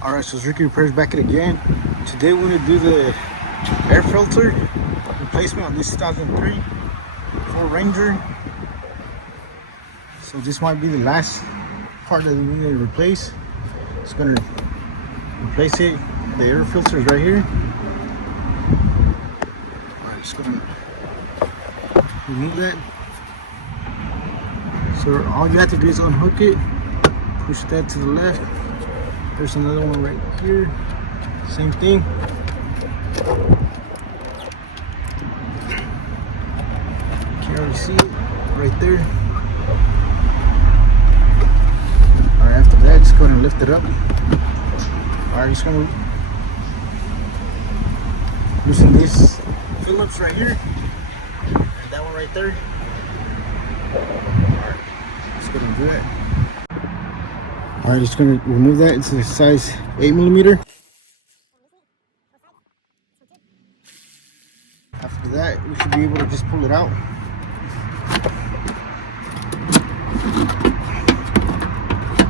Alright, so it's Ricky Repairs back at it again. Today we're going to do the air filter replacement on this 2003 Ford Ranger. So this might be the last part that we need to replace. It's going to replace it. The air filter is right here. Alright, just going to remove that. So all you have to do is unhook it, push that to the left. There's another one right here. Same thing. Can't really see it right there. Alright, after that, just go ahead and lift it up. Alright, just gonna loosen this Phillips right here. And that one right there. Alright, just gonna do that. Alright, just gonna remove that. It's a size 8mm. After that, we should be able to just pull it out.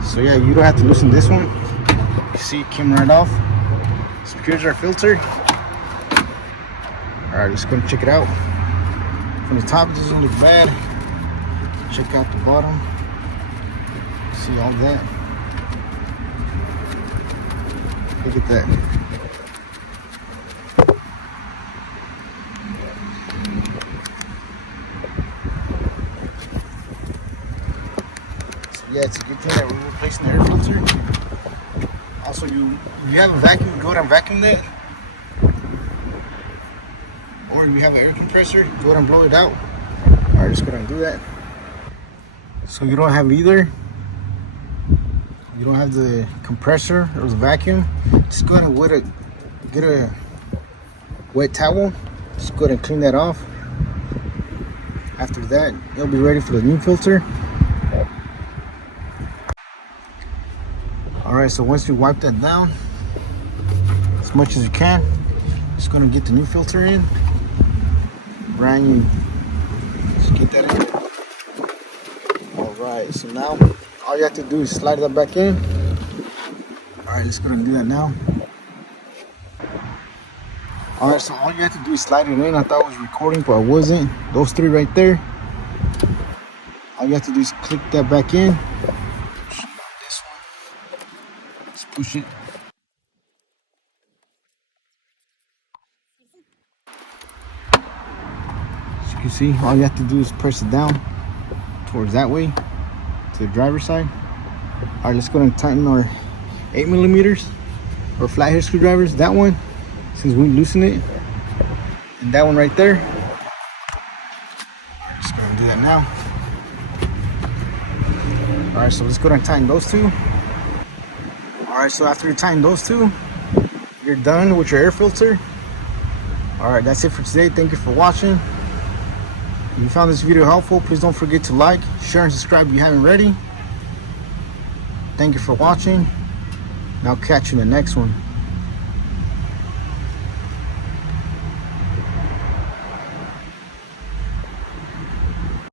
So yeah, you don't have to loosen this one. You see it came right off. So here's our filter. Alright, just gonna check it out. From the top, it doesn't look bad. Check out the bottom. See all that. Look at that. So yeah, it's a good thing that we're replacing the air filter. Also, if you have a vacuum, go ahead and vacuum that. Or if you have an air compressor, go ahead and blow it out. Alright, just go ahead and do that. So you don't have either. You don't have the compressor or the vacuum, just go ahead and get a wet towel. Just go ahead and clean that off. After that, you'll be ready for the new filter. Alright, so once you wipe that down as much as you can, just gonna get the new filter in. Brand new. Just get that in. Alright, so now all you have to do is slide that back in. Alright, let's go and do that now. Alright, so all you have to do is slide it in. I thought I was recording, but I wasn't. Those three right there. All you have to do is click that back in. This one. Just push it. As you can see, all you have to do is press it down towards that way, to the driver's side. Alright, let's go and tighten our 8mm or flathead screwdrivers. That one, since we loosen it, and that one right there. Alright, just gonna do that now. Alright, so let's go and tighten those two. Alright, so after you tighten those two, you're done with your air filter. Alright, that's it for today. Thank you for watching. If you found this video helpful, please don't forget to like, share, and subscribe if you haven't already. Thank you for watching, and I'll catch you in the next one.